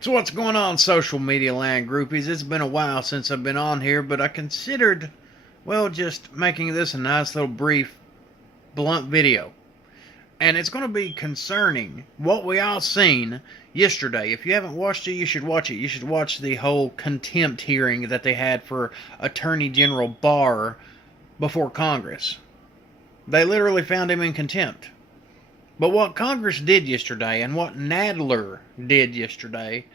So what's going on, social media land groupies? It's been a while since I've been on here, but I considered, just making this a nice little brief, blunt video. And it's going to be concerning what we all seen yesterday. If you haven't watched it, you should watch it. You should watch the whole contempt hearing that they had for Attorney General Barr before Congress. They literally found him in contempt. But what Congress did yesterday and what Nadler did yesterday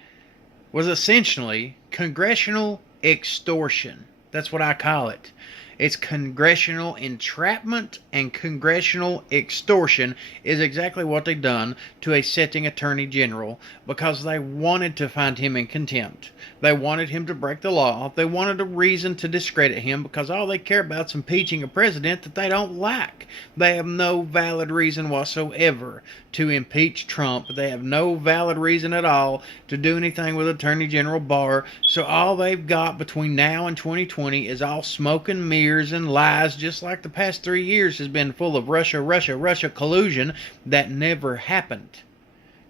was essentially congressional extortion. That's what I call it. It's congressional entrapment, and congressional extortion is exactly what they done to a sitting attorney general because they wanted to find him in contempt. They wanted him to break the law. They wanted a reason to discredit him because all they care about is impeaching a president that they don't like. They have no valid reason whatsoever to impeach Trump. They have no valid reason at all to do anything with Attorney General Barr. So all they've got between now and 2020 is all smoke and mirrors and lies, just like the past 3 years has been full of Russia collusion that never happened.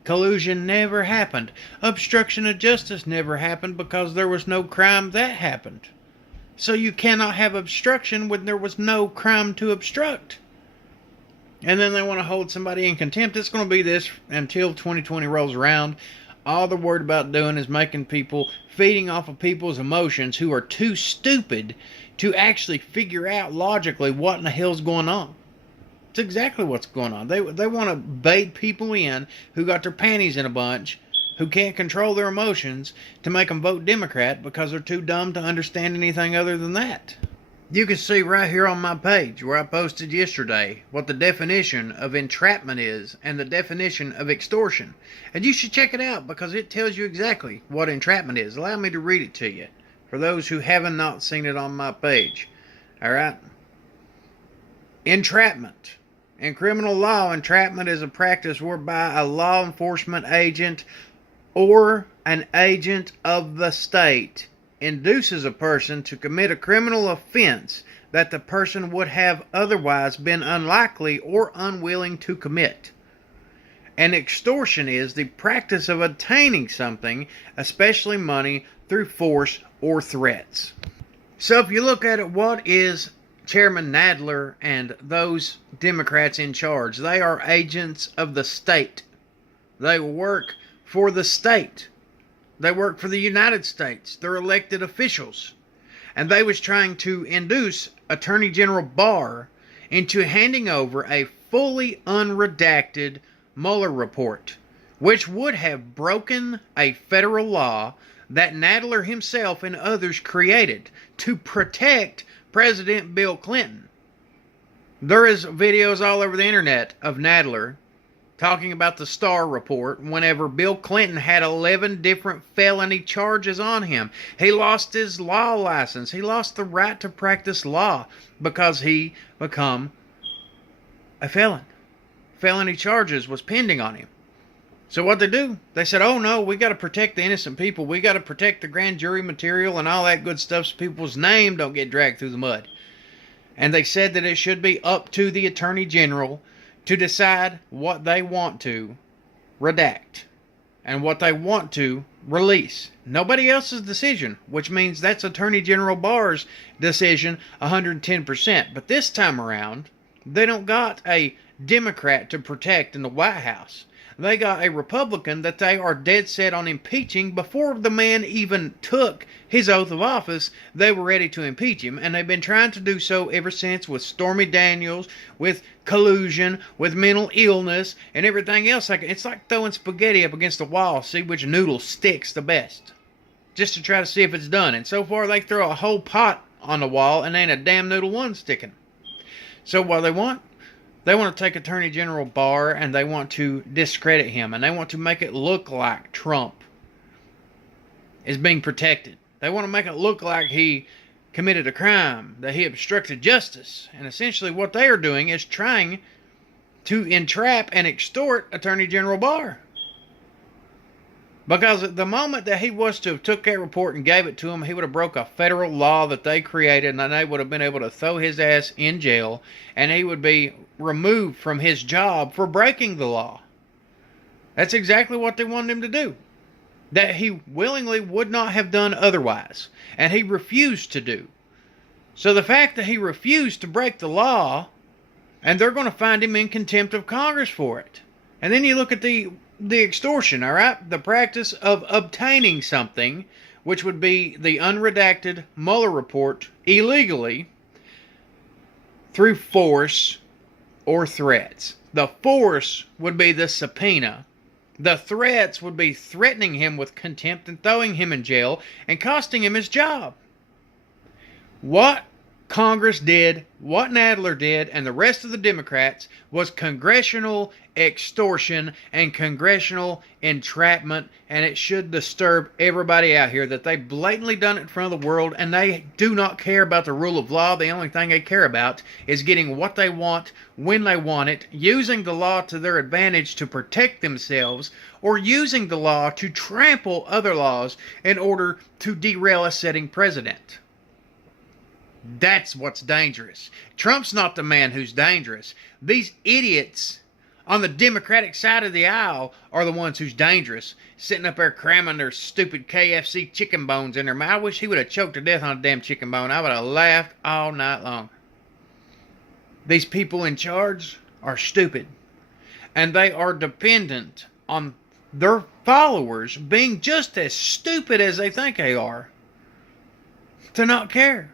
Collusion never happened. Obstruction of justice never happened because there was no crime that happened. So you cannot have obstruction when there was no crime to obstruct. And then they want to hold somebody in contempt. It's going to be this until 2020 rolls around. All they're worried about doing is making people, feeding off of people's emotions who are too stupid to actually figure out logically what in the hell's going on. It's exactly what's going on. They want to bait people in who got their panties in a bunch, who can't control their emotions, to make them vote Democrat because they're too dumb to understand anything other than that. You can see right here on my page where I posted yesterday what the definition of entrapment is and the definition of extortion. And you should check it out because it tells you exactly what entrapment is. Allow me to read it to you for those who haven't not seen it on my page. Alright? Entrapment. In criminal law, entrapment is a practice whereby a law enforcement agent or an agent of the state induces a person to commit a criminal offense that the person would have otherwise been unlikely or unwilling to commit. And extortion is the practice of obtaining something, especially money, through force or threats. So if you look at it, what is Chairman Nadler and those Democrats in charge? They are agents of the state. They work for the state. They work for the United States. They're elected officials. And they was trying to induce Attorney General Barr into handing over a fully unredacted Mueller report, which would have broken a federal law that Nadler himself and others created to protect President Bill Clinton. There is videos all over the internet of Nadler talking about the Starr report whenever Bill Clinton had 11 different felony charges on him. He lost his law license. He lost the right to practice law because he become a felon. Felony charges was pending on him. So what they do? They said, oh no, we got to protect the innocent people. We got to protect the grand jury material and all that good stuff so people's name don't get dragged through the mud. And they said that it should be up to the Attorney General to decide what they want to redact and what they want to release. Nobody else's decision, which means that's Attorney General Barr's decision 110%. But this time around, they don't got a Democrat to protect in the White House. They got a Republican that they are dead set on impeaching. Before the man even took his oath of office, they were ready to impeach him. And they've been trying to do so ever since, with Stormy Daniels, with collusion, with mental illness, and everything else. It's like throwing spaghetti up against the wall, see which noodle sticks the best, just to try to see if it's done. And so far, they throw a whole pot on the wall and ain't a damn noodle one sticking. So what they want to take Attorney General Barr and they want to discredit him, and they want to make it look like Trump is being protected. They want to make it look like he committed a crime, that he obstructed justice. And essentially what they are doing is trying to entrap and extort Attorney General Barr. Because at the moment that he was to have took that report and gave it to him, he would have broke a federal law that they created, and they would have been able to throw his ass in jail, and he would be removed from his job for breaking the law. That's exactly what they wanted him to do. that he willingly would not have done otherwise, and he refused to do. So the fact that he refused to break the law, and they're going to find him in contempt of Congress for it. And then you look at the extortion, all right? The practice of obtaining something, which would be the unredacted Mueller report, illegally through force or threats. The force would be the subpoena. The threats would be threatening him with contempt and throwing him in jail and costing him his job. What Congress did, what Nadler did, and the rest of the Democrats was congressional extortion and congressional entrapment, and it should disturb everybody out here that they blatantly done it in front of the world, and they do not care about the rule of law. The only thing they care about is getting what they want when they want it, using the law to their advantage to protect themselves, or using the law to trample other laws in order to derail a sitting president. That's what's dangerous. Trump's not the man who's dangerous. These idiots on the Democratic side of the aisle are the ones who's dangerous, sitting up there cramming their stupid KFC chicken bones in their mouth. I wish he would have choked to death on a damn chicken bone. I would have laughed all night long. These people in charge are stupid, and they are dependent on their followers being just as stupid as they think they are to not care.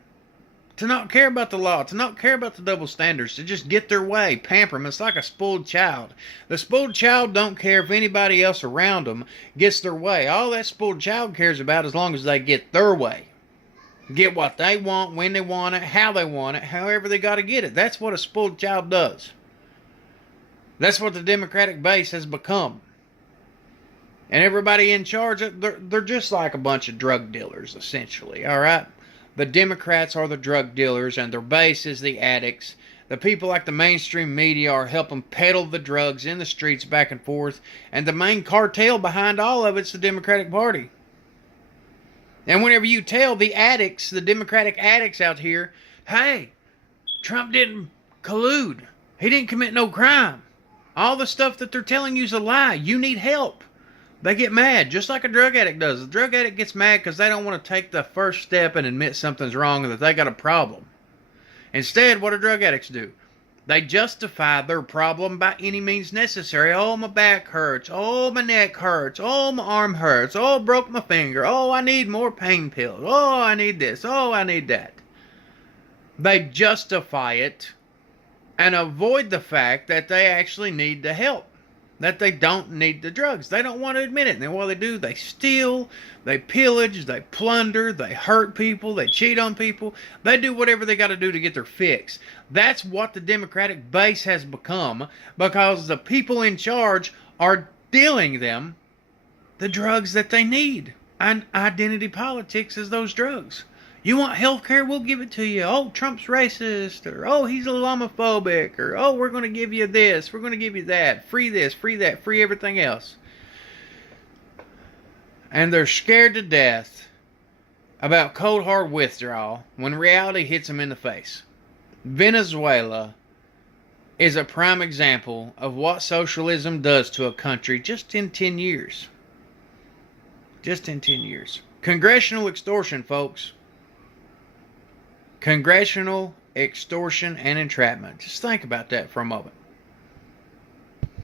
To not care about the law, to not care about the double standards, to just get their way, pamper them. It's like a spoiled child. The spoiled child don't care if anybody else around them gets their way. All that spoiled child cares about as long as they get their way. Get what they want, when they want it, how they want it, however they got to get it. That's what a spoiled child does. That's what the Democratic base has become. And everybody in charge, they're just like a bunch of drug dealers, essentially, all right? The Democrats are the drug dealers, and their base is the addicts. The people like the mainstream media are helping peddle the drugs in the streets back and forth, and the main cartel behind all of it's the Democratic Party. And whenever you tell the addicts, the Democratic addicts out here, hey, Trump didn't collude, he didn't commit no crime, all the stuff that they're telling you is a lie, you need help. They get mad, just like a drug addict does. The drug addict gets mad because they don't want to take the first step and admit something's wrong and that they got a problem. Instead, what do drug addicts do? They justify their problem by any means necessary. Oh, my back hurts. Oh, my neck hurts. Oh, my arm hurts. Oh, broke my finger. Oh, I need more pain pills. Oh, I need this. Oh, I need that. They justify it and avoid the fact that they actually need the help. That they don't need the drugs. They don't want to admit it. And then what they do, they steal, they pillage, they plunder, they hurt people, they cheat on people. They do whatever they got to do to get their fix. That's what the Democratic base has become, because the people in charge are dealing them the drugs that they need. And identity politics is those drugs. You want health care? We'll give it to you. Oh, Trump's racist. Or, oh, he's a little homophobic. Or, oh, we're going to give you this. We're going to give you that. Free this, free that, free everything else. And they're scared to death about cold hard withdrawal when reality hits them in the face. Venezuela is a prime example of what socialism does to a country just in 10 years. Just in 10 years. Congressional extortion, folks. Congressional extortion and entrapment. Just think about that for a moment.